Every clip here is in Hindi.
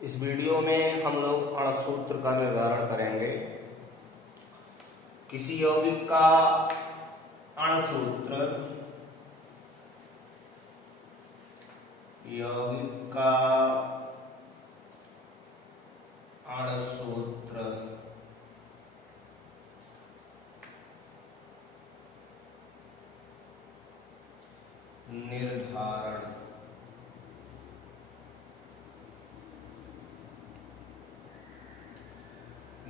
इस वीडियो में हम लोग अणसूत्र का निर्धारण करेंगे। किसी यौगिक का अणसूत्र, यौगिक का अणसूत्र निर्धारण।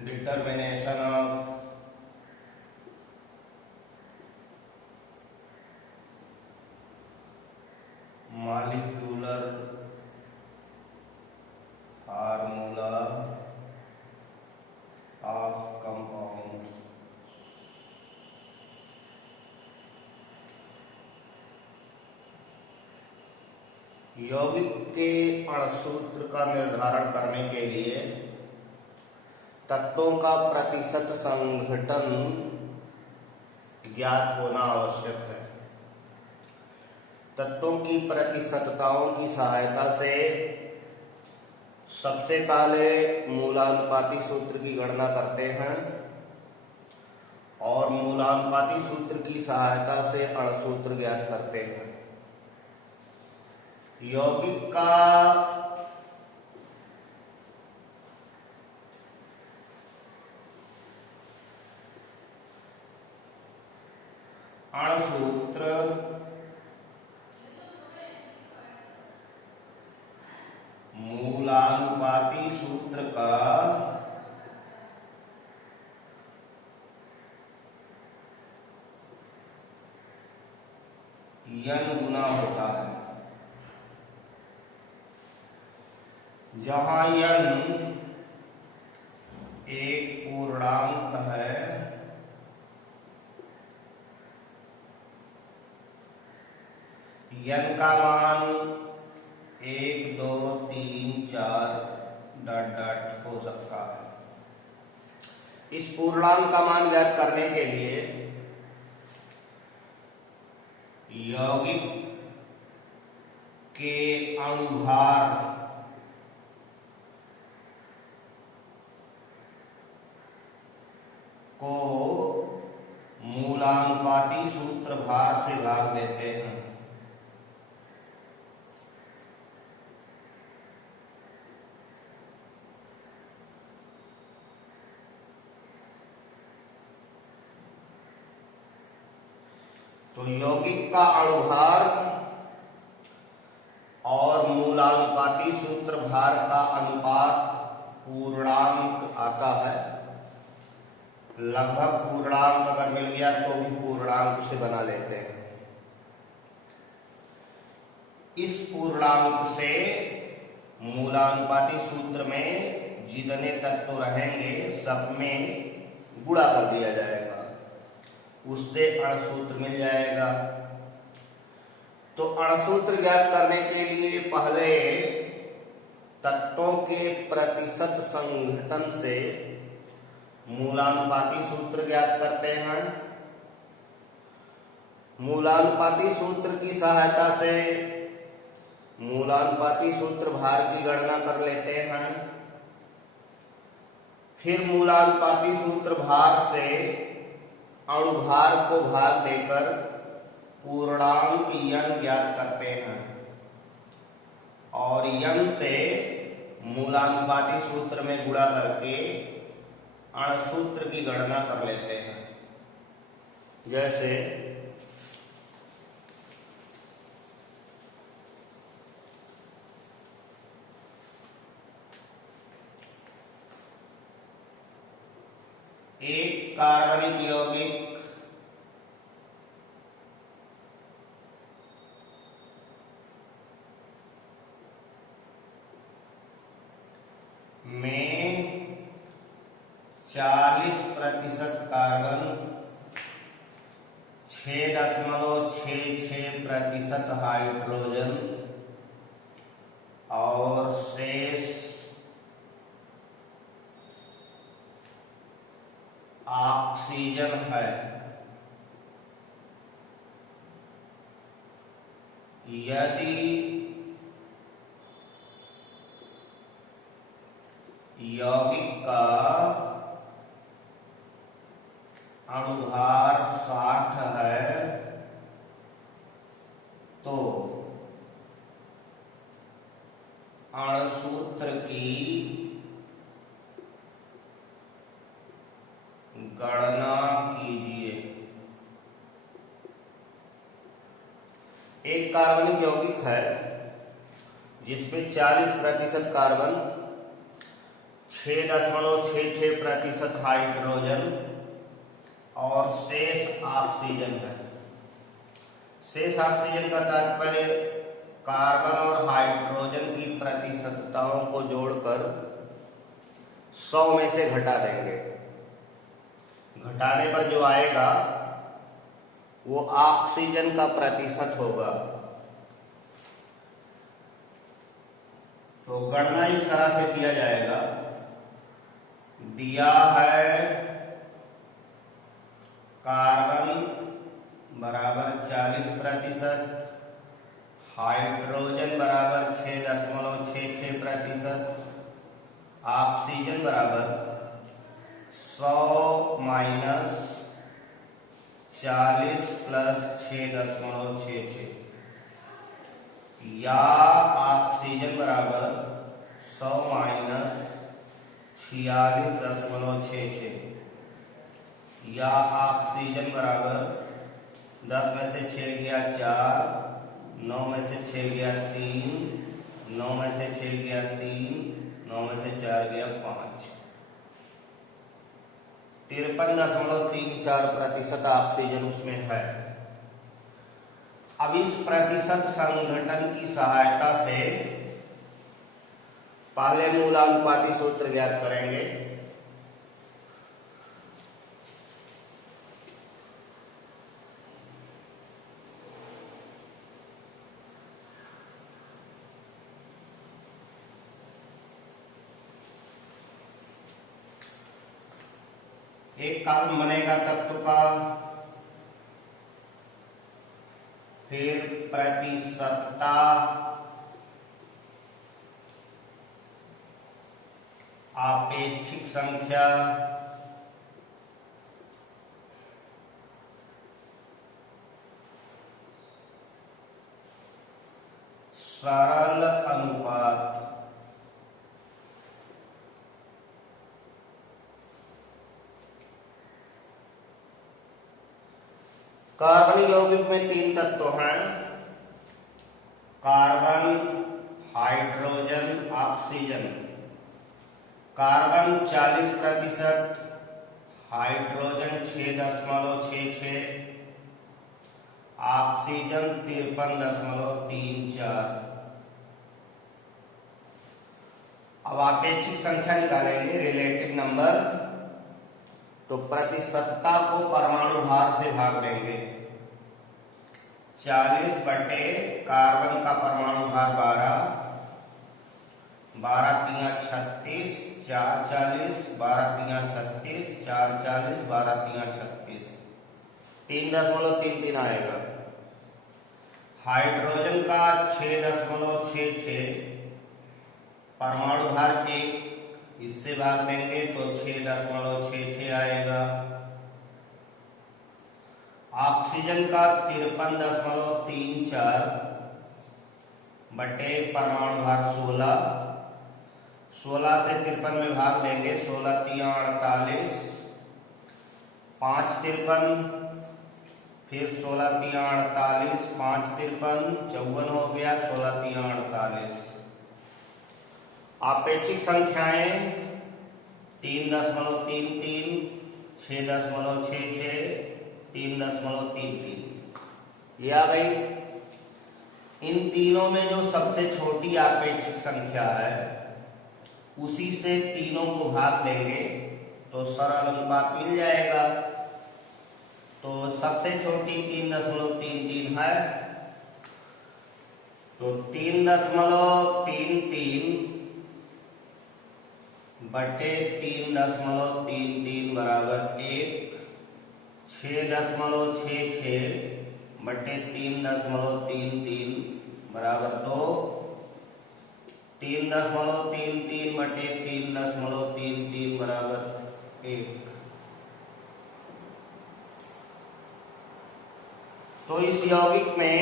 Determination of molecular formula of compounds. यौगिक के अणसूत्र का निर्धारण करने के लिए तत्वों का प्रतिशत संघटन ज्ञात होना आवश्यक है। तत्वों की प्रतिशतताओं की सहायता से सबसे पहले मूलानुपाती सूत्र की गणना करते हैं और मूलानुपाती सूत्र की सहायता से अणसूत्र ज्ञात करते हैं। यौगिक का अणसूत्र मूलानुपाती सूत्र का n गुना होता है, जहां n एक पूर्णांक है n का मान 1, 2, 3, 4 डॉट डॉट हो सकता है। इस पूर्णांक का मान ज्ञात करने के लिए यौगिक के अणुभार को मूलानुपाती सूत्र भार से भाग देते हैं। तो यौगिक का अणुभार और मूलानुपाती सूत्र भार का अनुपात पूर्णांक आता है। लगभग पूर्णांक अगर मिल गया तो भी पूर्णांक से बना लेते हैं। इस पूर्णांक से मूलानुपाती सूत्र में जितने तत्व रहेंगे सब में गुणा कर दिया जाएगा, उससे अणसूत्र मिल जाएगा। तो अणसूत्र ज्ञात करने के लिए पहले तत्वों के प्रतिशत संघटन से मूलानुपाती सूत्र ज्ञात करते हैं। मूलानुपाती सूत्र की सहायता से मूलानुपाती सूत्र भार की गणना कर लेते हैं। फिर मूलानुपाती सूत्र भार से अणुभार को भाग देकर पूर्णांक n ज्ञात करते हैं और n से मूलानुपाती सूत्र में गुणा करके अणसूत्र की गणना कर लेते हैं। जैसे एक कार्बनिक यौगिक में 40% कार्बन, 6.66% हाइड्रोजन और शेष ऑक्सीजन है। यदि यौगिक का अणुभार 60 है तो अणुसूत्र की गणना कीजिए। एक कार्बनिक यौगिक है जिसमें 40% कार्बन, 6.66% हाइड्रोजन और शेष ऑक्सीजन है। शेष ऑक्सीजन का तात्पर्य कार्बन और हाइड्रोजन की प्रतिशतताओं को जोड़कर 100 में से घटा देंगे। घटाने पर जो आएगा वो ऑक्सीजन का प्रतिशत होगा। तो गणना इस तरह से किया जाएगा। दिया है कार्बन बराबर 40%, हाइड्रोजन बराबर 6.66%, ऑक्सीजन बराबर 100 माइनस 40 प्लस 6.66 या ऑक्सीजन बराबर 100 माइनस 46.66 या ऑक्सीजन बराबर 10 में से 6 गया 4, 9 में से 6 गया 3, 9 में से 6 गया 3, 9 में से 4 गया 5। 53.34% ऑक्सीजन उसमें है। अब इस प्रतिशत संघटन की सहायता से पहले मूलानुपाती सूत्र ज्ञात करेंगे। एक कार्बन बनेगा तत्व का, फिर प्रतिशतता, आपेक्षिक संख्या, सरल अनुपात। कार्बनिक यौगिक में 3 तत्व हैं, carbon, hydrogen, oxygen. Carbon 40%, hydrogen 6.66, oxygen 53.34। अब आपेक्षिक संख्या निकालेंगे, रिलेटिव नंबर। तो प्रतिशतता को परमाणु भार से भाग देंगे। 40 बटे कार्बन का परमाणु भार 12, 12 तिया 36, 4 40, 12 तिया 36, 4 40, 12 तिया 36, 3.33 आएगा। हाइड्रोजन का 6.66, परमाणु भार 1, इससे भाग देंगे तो 6.66 आएगा। ऑक्सीजन का 53.34 बटे परमाणु भार 16, 16 से 53 में भाग देंगे, 16 तिया 48, 5 53, फिर 16 तिया 48, 5 53, 54 हो गया, 16 तिया 48। आपेक्षिक संख्याएं 3.33, 6.66, 3.33 ये आ गई। इन तीनों में जो सबसे छोटी आपेक्षिक संख्या है उसी से तीनों को भाग देंगे तो सरल अनुपात मिल जाएगा। तो सबसे छोटी 3.33 है, तो 3.33 बटे 3.33 बराबर 1, 6.66 बटे 3.33 बराबर 2, 3.33 बटे 3.33 बराबर 1। तो इस यौगिक में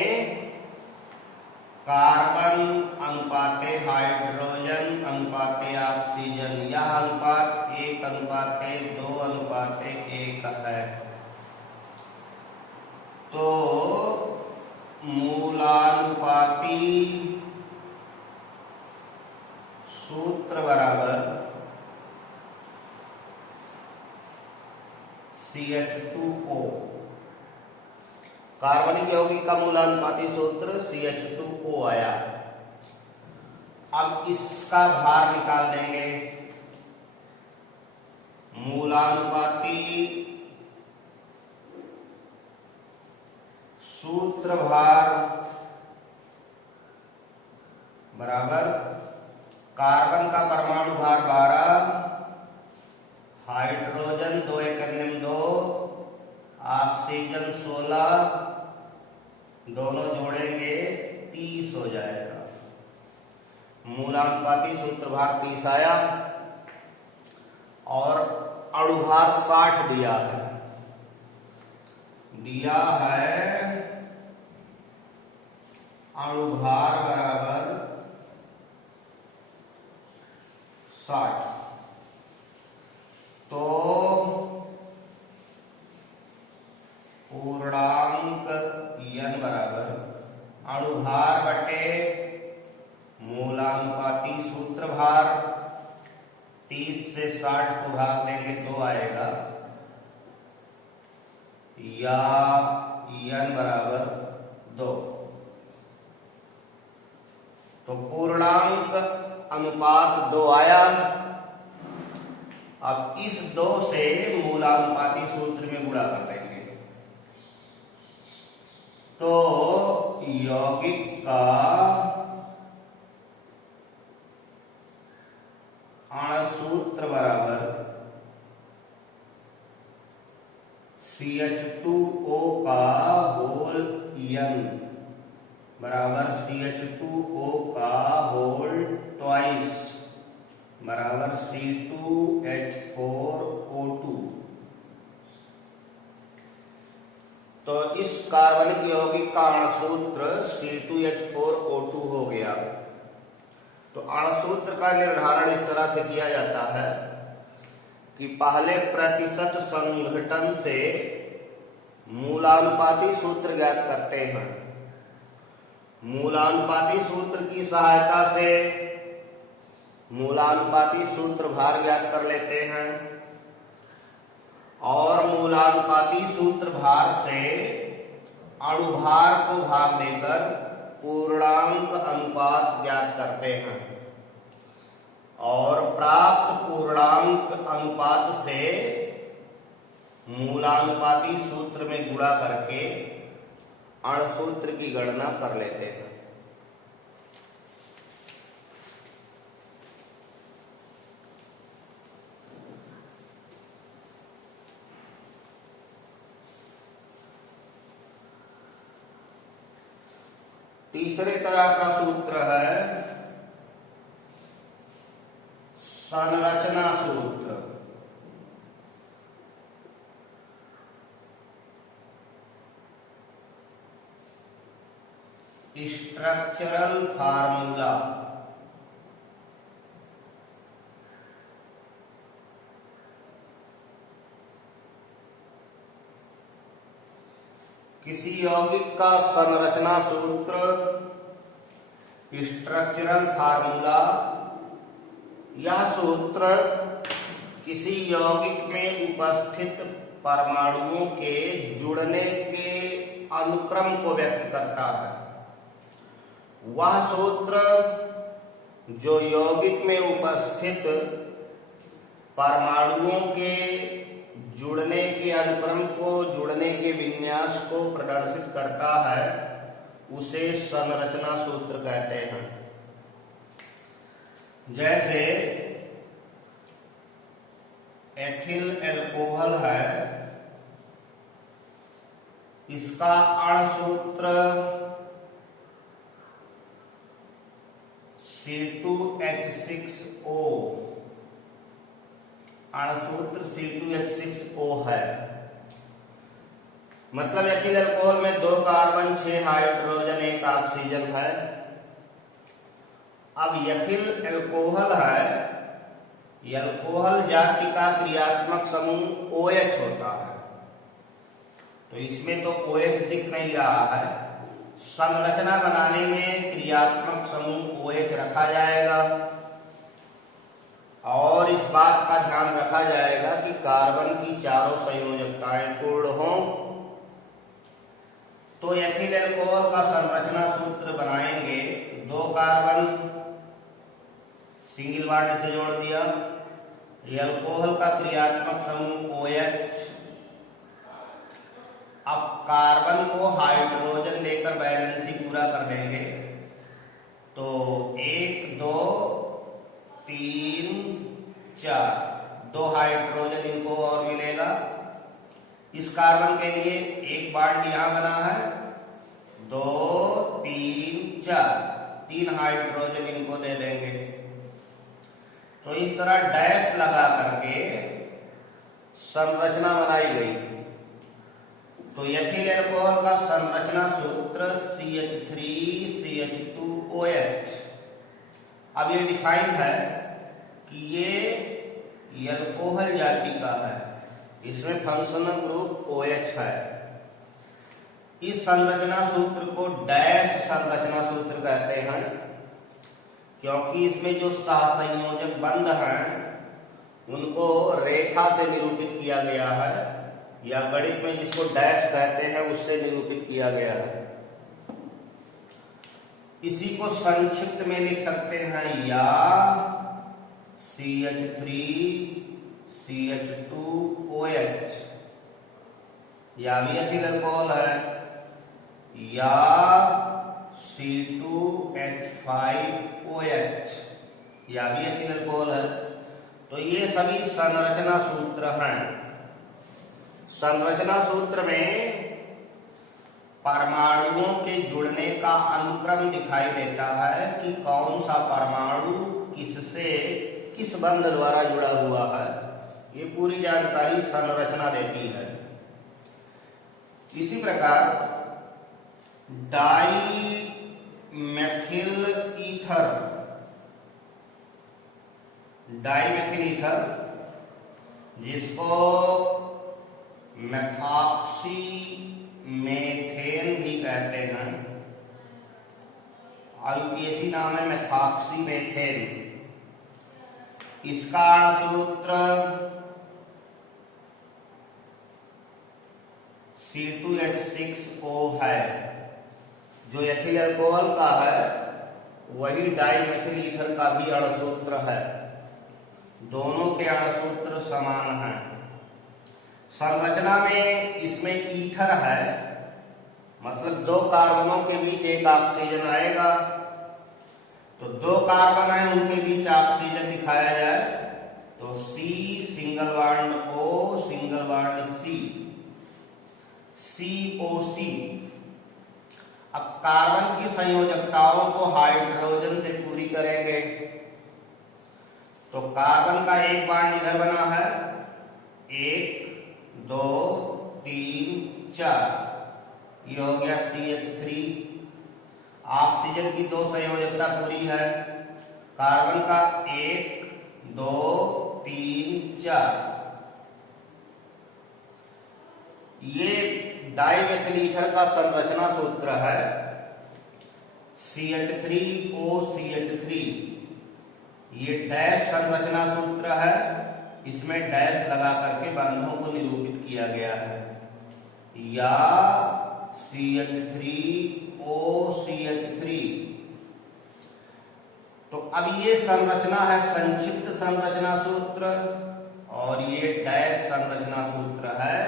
कार्बन अनुपाते हाइड्रोजन अनुपाते ऑक्सीजन, यह अनुपात 1:2:1 है। तो मूलानुपाती सूत्र बराबर CH2O। कार्बनिक यौगिक का मूलानुपाती सूत्र CH2O आया। अब इसका भार निकाल देंगे। मूलानुपाती सूत्र भार बराबर कार्बन का परमाणु भार 12, हाइड्रोजन 2 × 2, ऑक्सीजन 16, दोनों जोड़ेंगे 30 हो जाएगा। मूलानुपाती सूत्र भार 30 आया और अणुभार 60 दिया है। अणुभार बराबर 60। तो पूर्णांक n बराबर अणुभार बटे मूलानुपाती सूत्र भार, 30 से 60 को भाग देंगे 2 आएगा, या n बराबर 2। तो पूर्णांक अनुपात 2 आया। अब इस 2 से मूलानुपाती सूत्र में गुणा कर देंगे। तो यौगिक का अणसूत्र बराबर CH2O का होल n बराबर CH2O का होल ट्वाइस बराबर C2H4O2। तो इस कार्बनिक यौगिक का अणसूत्र C2H4O2 हो गया। तो अणसूत्र का निर्धारण इस तरह से किया जाता है कि पहले प्रतिशत संघटन से मूलानुपाती सूत्र ज्ञात करते हैं। मूलानुपाती सूत्र की सहायता से मूलानुपाती सूत्र भार ज्ञात कर लेते हैं और मूलानुपाती सूत्र भार से अणुभार को भाग देकर पूर्णांक अनुपात ज्ञात करते हैं और प्राप्त पूर्णांक अनुपात से मूलानुपाती सूत्र में गुणा करके अणसूत्र की गणना कर लेते हैं। तीसरे तरह का सूत्र है संरचना सूत्र। Structural formula. किसी यौगिक का संरचना सूत्र, स्ट्रक्चरल फार्मूला, यह सूत्र किसी यौगिक में उपस्थित परमाणुओं के जुड़ने के अनुक्रम को व्यक्त करता है। वह सूत्र जो यौगिक में उपस्थित परमाणुओं के जुड़ने के अनुक्रम को, जुड़ने के विन्यास को प्रदर्शित करता है, उसे संरचना सूत्र कहते हैं। जैसे एथिल अल्कोहल है, इसका अणसूत्र C2 अणुसूत्र C2H6O है। मतलब एथिल अल्कोहल में 2 कार्बन 6 हाइड्रोजन 1 ऑक्सीजन है। अब एथिल अल्कोहल है, अल्कोहल जाति का क्रियात्मक समूह OH होता है। तो इसमें तो OH दिख नहीं रहा है। संरचना बनाने में क्रियात्मक समूह OH रखा जाएगा और इस बात का ध्यान रखा जाएगा कि कार्बन की चारों संयोजकताएं पूर्ण हों। तो एथिल अल्कोहल का संरचना सूत्र बनाएंगे। 2 कार्बन सिंगल बॉन्ड से जोड़ दिया, अल्कोहल का क्रियात्मक समूह OH। अब कार्बन को हाइड्रोजन देकर बैलेंस ही पूरा कर देंगे। तो 1 2 3 4 2 हाइड्रोजन इनको और मिलेगा। इस कार्बन के लिए 1 बॉन्ड यहां बना है, 2 3 4 3 हाइड्रोजन इनको दे देंगे। तो इस तरह डैश लगा करके संरचना बनाई गई। तो एथिल अल्कोहल का संरचना सूत्र CH3CH2OH। अब ये डिफाइन है कि ये अल्कोहल जाति का है, इसमें फंक्शनल ग्रुप OH है। इस संरचना सूत्र को डैश संरचना सूत्र कहते हैं, क्योंकि इसमें जो सहसंयोजक बंध हैं उनको रेखा से निरूपित किया गया है, या गणित में जिसको डैश कहते हैं उससे निरूपित किया गया है। इसी को संक्षिप्त में लिख सकते हैं या CH3CH2OH, या भी एथिल अल्कोहल है, या C2H5OH, या भी एथिल अल्कोहल है। तो ये सभी संरचना सूत्र हैं। संरचना सूत्र में परमाणुओं के जुड़ने का अनुक्रम दिखाई देता है कि कौन सा परमाणु किससे किस बंध द्वारा जुड़ा हुआ है। ये पूरी जानकारी संरचना देती है। इसी प्रकार डाईमेथिल ईथर जिसको मेथॉक्सीमेथेन भी कहते हैं, IUPAC नाम है मेथॉक्सीमेथेन। इसका सूत्र C2H6O है। जो एथिल अल्कोहल का है वही डाईमेथिल ईथर का भी अणुसूत्र है। दोनों के अणुसूत्र समान हैं। संरचना में इसमें ईथर है, मतलब 2 कार्बनों के बीच 1 ऑक्सीजन आएगा। तो 2 कार्बन है, उनके बीच ऑक्सीजन दिखाया जाए तो C single bond O single bond C, COC। अब कार्बन की संयोजकताओं को हाइड्रोजन से पूरी करेंगे। तो कार्बन का 1 बॉन्ड इधर बना है, 1 2 3 4, ये हो गया CH3। ऑक्सीजन की 2 संयोजकता पूरी है, कार्बन का 1 2 3 4। ये डाईमेथिल ईथर का संरचना सूत्र है CH3OCH3। ये डैश संरचना सूत्र है, इसमें डैश लगा करके बंधों को निरूपित किया गया है, या CH3OCH3। तो अब ये संरचना है संक्षिप्त संरचना सूत्र और ये डैश संरचना सूत्र है।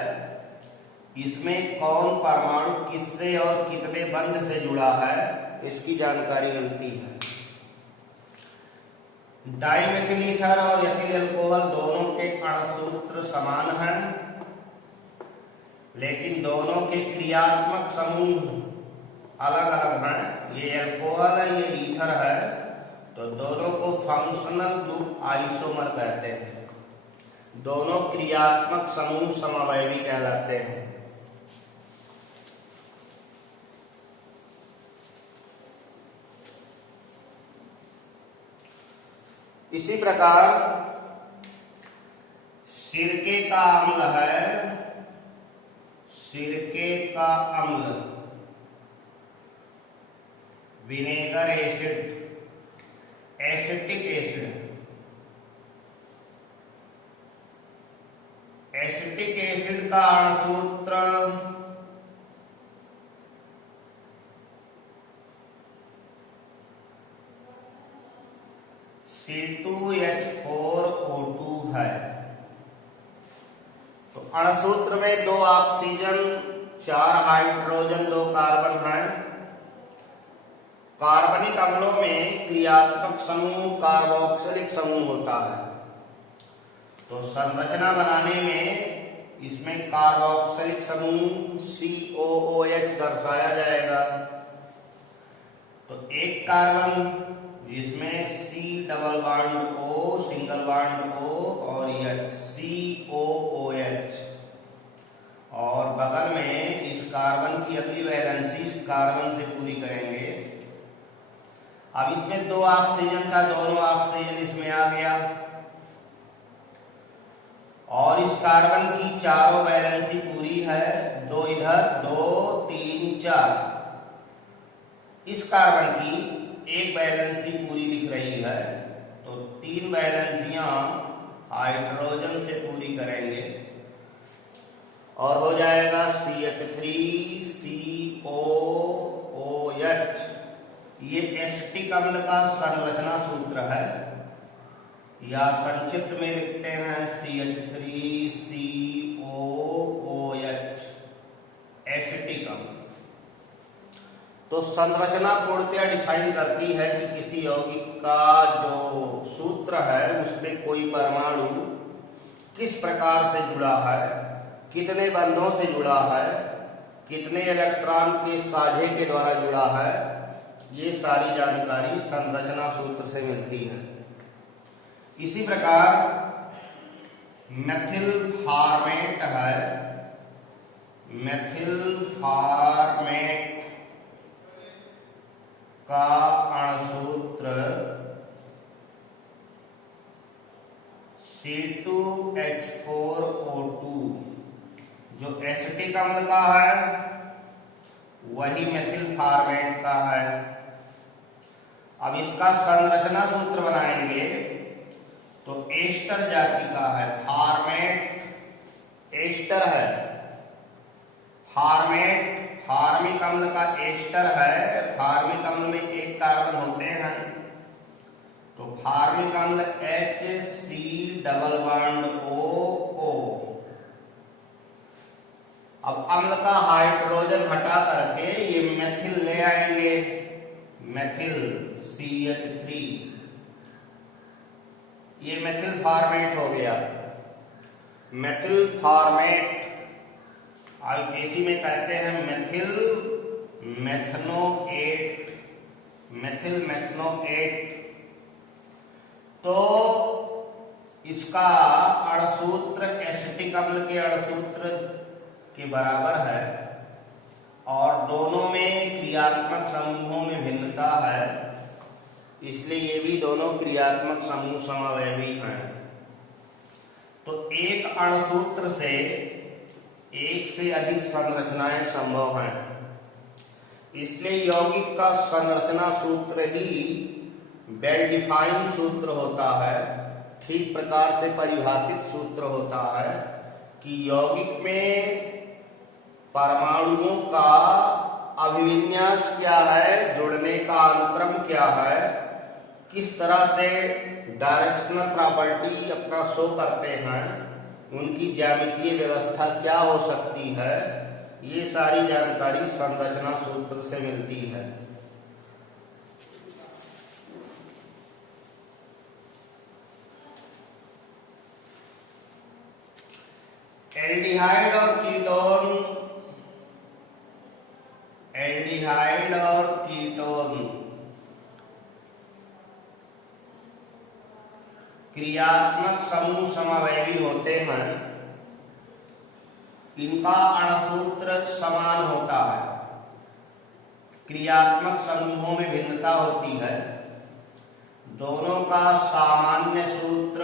इसमें कौन परमाणु किससे और कितने बंध से जुड़ा है इसकी जानकारी मिलती है। डाईमेथिल ईथर और एथिल अल्कोहल दोनों के अणुसूत्र समान हैं, लेकिन दोनों के क्रियात्मक समूह अलग अलग हैं। ये अल्कोहल है, ये ईथर है, तो दोनों को फंक्शनल ग्रुप आइसोमर कहते हैं। दोनों क्रियात्मक समूह समवयवी कहलाते हैं। इसी प्रकार सिरके का अम्ल है, सिरके का अम्ल, vinegar acid, acetic acid, acetic acid का अणुसूत्र C2H4O2 है। तो अणुसूत्र में 2 ऑक्सीजन, 4 हाइड्रोजन, 2 कार्बन हैं। कार्बनिक अम्लों में क्रियात्मक समूह कार्बोक्सिलिक समूह होता है। तो संरचना बनाने में इसमें कार्बोक्सिलिक समूह COOH दर्शाया जाएगा। तो एक कार्बन जिसमें C double bond O, single bond O और यह COOH, और बगल में इस कार्बन की अगली वैलेंसी इस कार्बन से पूरी करेंगे। अब इसमें 2 ऑक्सीजन का, दोनों ऑक्सीजन इसमें आ गया, और इस कार्बन की चारों वैलेंसी पूरी है, 2 इधर, 2 3 4। इस कार्बन की एक वैलेंसी पूरी दिख रही है, तो 3 वैलेंसियां हाइड्रोजन से पूरी करेंगे और हो जाएगा CH3COOH। ये एसिटिक अम्ल का संरचना सूत्र है, या संक्षिप्त में लिखते हैं CH3COOH, एसिटिक अम्ल। तो संरचना पूर्णतया डिफाइन करती है कि किसी यौगिक का जो सूत्र है उसमें कोई परमाणु किस प्रकार से जुड़ा है, कितने बंधों से जुड़ा है, कितने इलेक्ट्रॉन के साझे के द्वारा जुड़ा है, ये सारी जानकारी संरचना सूत्र से मिलती है। इसी प्रकार मेथिल फॉर्मेट है, मेथिल फॉर्मेट का अणुसूत्र C2H4O2 जो एसिटिक अम्ल का है वही मेथिल फॉर्मेट का है। अब इसका संरचना सूत्र बनाएंगे तो एस्टर जाति का है, फॉर्मेट एस्टर है, फॉर्मेट फॉर्मिक अम्ल का एस्टर है। फॉर्मिक अम्ल में एक कार्बन होते हैं, तो फॉर्मिक अम्ल HC डबल बॉन्ड OO। अब अम्ल का हाइड्रोजन हटा करके ये मेथिल ले आएंगे, मेथिल CH3, ये मेथिल फॉर्मेट हो गया। मेथिल फॉर्मेट आईपीसी में कहते हैं मेथिल मेथनोएट, मेथिल मेथनोएट। तो इसका अणुसूत्र एसिटिक अम्ल के अणुसूत्र के बराबर है, और दोनों में क्रियात्मक समूहों में भिन्नता है, इसलिए ये भी दोनों क्रियात्मक समूह समवयवी हैं। तो एक अणुसूत्र से एक से अधिक संरचनाएं संभव हैं, इसलिए यौगिक का संरचना सूत्र ही वेल डिफाइंड सूत्र होता है, ठीक प्रकार से परिभाषित सूत्र होता है कि यौगिक में परमाणुओं का अभिविन्यास क्या है, जुड़ने का अनुक्रम क्या है, किस तरह से डायरेक्शनल प्रॉपर्टी अपना शो करते हैं, उनकी ज्यामितीय व्यवस्था क्या हो सकती है, ये सारी जानकारी संरचना सूत्र से मिलती है। एल्डिहाइड और कीटोन, एल्डिहाइड और कीटोन क्रियात्मक समूह समवैवी होते हैं, इनका अणसूत्र समान होता है। क्रियात्मक समूहों में भिन्नता होती है। दोनों का सामान्य सूत्र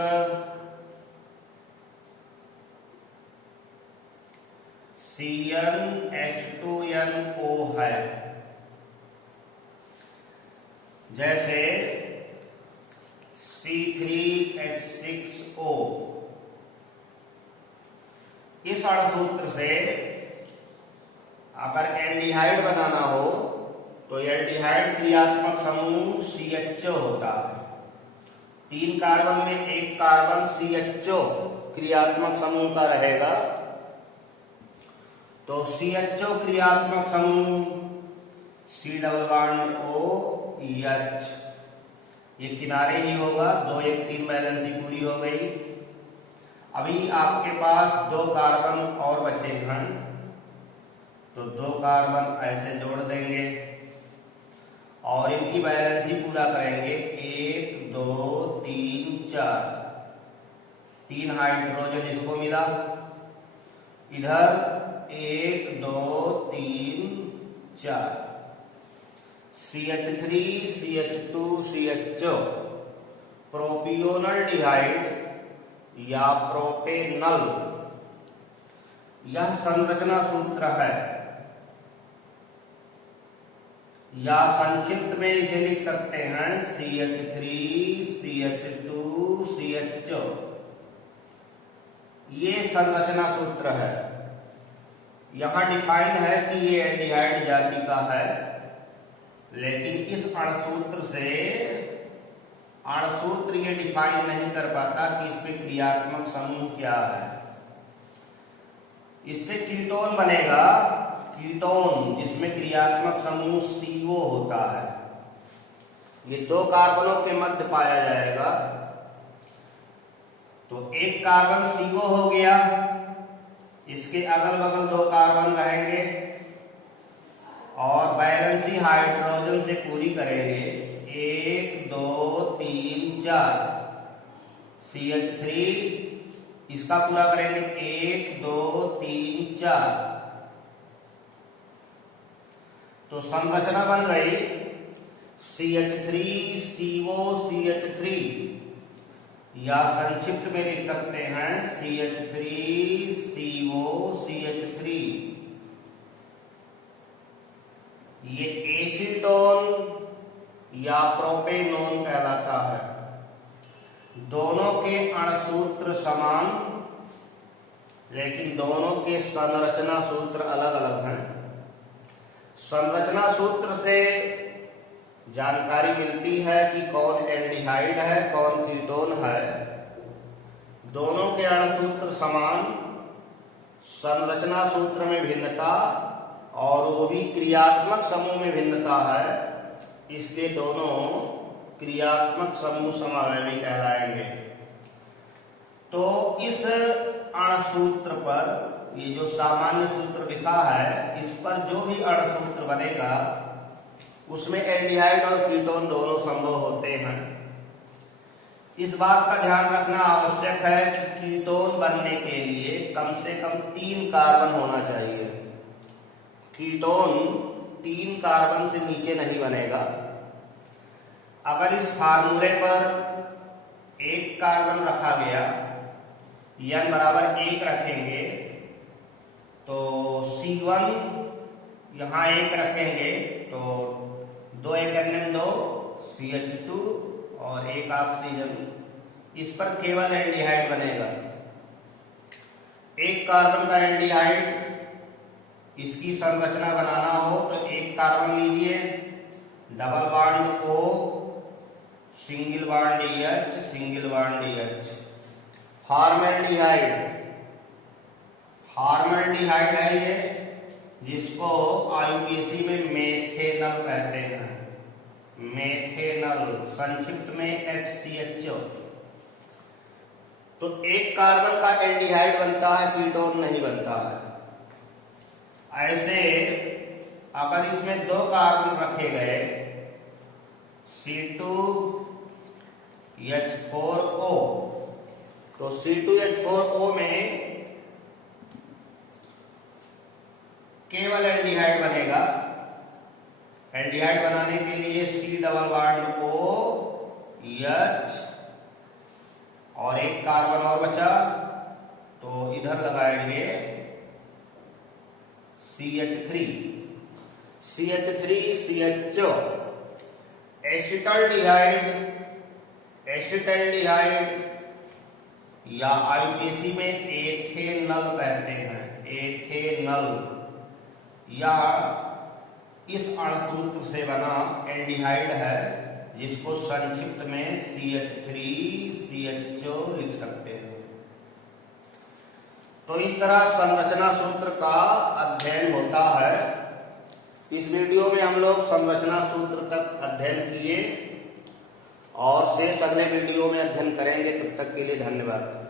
CnH2nO है। जैसे C3H6O। इस अणुसूत्र से अगर एल्डिहाइड बनाना हो तो एल्डिहाइड क्रियात्मक समूह CHO होता है। 3 कार्बन में 1 कार्बन CHO क्रियात्मक समूह का रहेगा। तो CHO क्रियात्मक समूह C+OH, ये किनारे ही होगा। 2 1 3 बैलेंसी पूरी हो गई। अभी आपके पास 2 कार्बन और बचे हैं, तो 2 कार्बन ऐसे जोड़ देंगे और इनकी बैलेंसी पूरा करेंगे। 1 2 3 4, 3 हाइड्रोजन इसको मिला। इधर 1 2 3 4, CH3 CH2 CHO प्रोपियोनल्डिहाइड या प्रोपेनल, यह संरचना सूत्र है। या संक्षिप्त में इसे लिख सकते हैं CH3 CH2 CHO। ये संरचना सूत्र है। यहां डिफाइन है कि ये एल्डिहाइड जाति का है, लेकिन इस अणुसूत्र से अणुसूत्र ये डिफाइन नहीं कर पाता कि इसमें क्रियात्मक समूह क्या है। इससे कीटोन बनेगा, कीटोन जिसमें क्रियात्मक समूह CO होता है। ये 2 कार्बनों के मध्य पाया जाएगा। तो 1 कार्बन CO हो गया, इसके अगल बगल 2 कार्बन रहेंगे और बैलेंसी हाइड्रोजन से पूरी करेंगे। 1 2 3 4, CH3 इसका पूरा करेंगे। 1 2 3 4, तो संरचना बन गई CH3CO CH3, या संक्षिप्त में लिख सकते हैं CH3CO CH3। ये एसीटोन या प्रोपेनोन कहलाता है। दोनों के अणुसूत्र समान, लेकिन दोनों के संरचना सूत्र अलग अलग हैं। संरचना सूत्र से जानकारी मिलती है कि कौन एल्डिहाइड है, कौन कीटोन है। दोनों के अणुसूत्र समान, संरचना सूत्र में भिन्नता, और वो भी क्रियात्मक समूह में भिन्नता है, इसलिए दोनों क्रियात्मक समूह समवैवी कहलाएंगे। तो इस अणुसूत्र पर, ये जो सामान्य सूत्र लिखा है, इस पर जो भी अणुसूत्र बनेगा उसमें एल्डिहाइड और कीटोन दोनों संभव होते हैं। इस बात का ध्यान रखना आवश्यक है कि कीटोन बनने के लिए कम से कम 3 कार्बन होना चाहिए। कीटोन 3 कार्बन से नीचे नहीं बनेगा। अगर इस फार्मूले पर 1 कार्बन रखा गया, n बराबर 1 रखेंगे, तो C1 यहां 1 रखेंगे, तो 2 1 2 CH2 और 1 ऑक्सीजन। इस पर केवल एल्डिहाइड बनेगा। 1 कार्बन का एल्डिहाइड, इसकी संरचना बनाना हो तो 1 कार्बन लीजिए, double bond O, single bond H, single bond H। Formaldehyde, formaldehyde है ये, जिसको IUPAC में मेथेनल कहते हैं। मेथेनल, संक्षिप्त में HCHO। तो 1 कार्बन का एल्डिहाइड बनता है, कीटोन नहीं बनता है। ऐसे अगर इसमें 2 कार्बन रखे गए, C2H4O तो C2H4O में केवल एल्डिहाइड बनेगा। एल्डिहाइड बनाने के लिए C डबल बॉन्ड OH और एक कार्बन और बचा, तो इधर लगाएंगे CH3 CHO एसिटल्डिहाइड या आईपीसी में एथेनल कहते हैं, एथेनल, या इस अणुसूत्र से बना एल्डिहाइड है जिसको संक्षिप्त में CH3CHO लिख सकते हैं। तो इस तरह संरचना सूत्र का अध्ययन होता है। इस वीडियो में हम लोग संरचना सूत्र तक अध्ययन किए और शेष अगले वीडियो में अध्ययन करेंगे। तब तक के लिए धन्यवाद।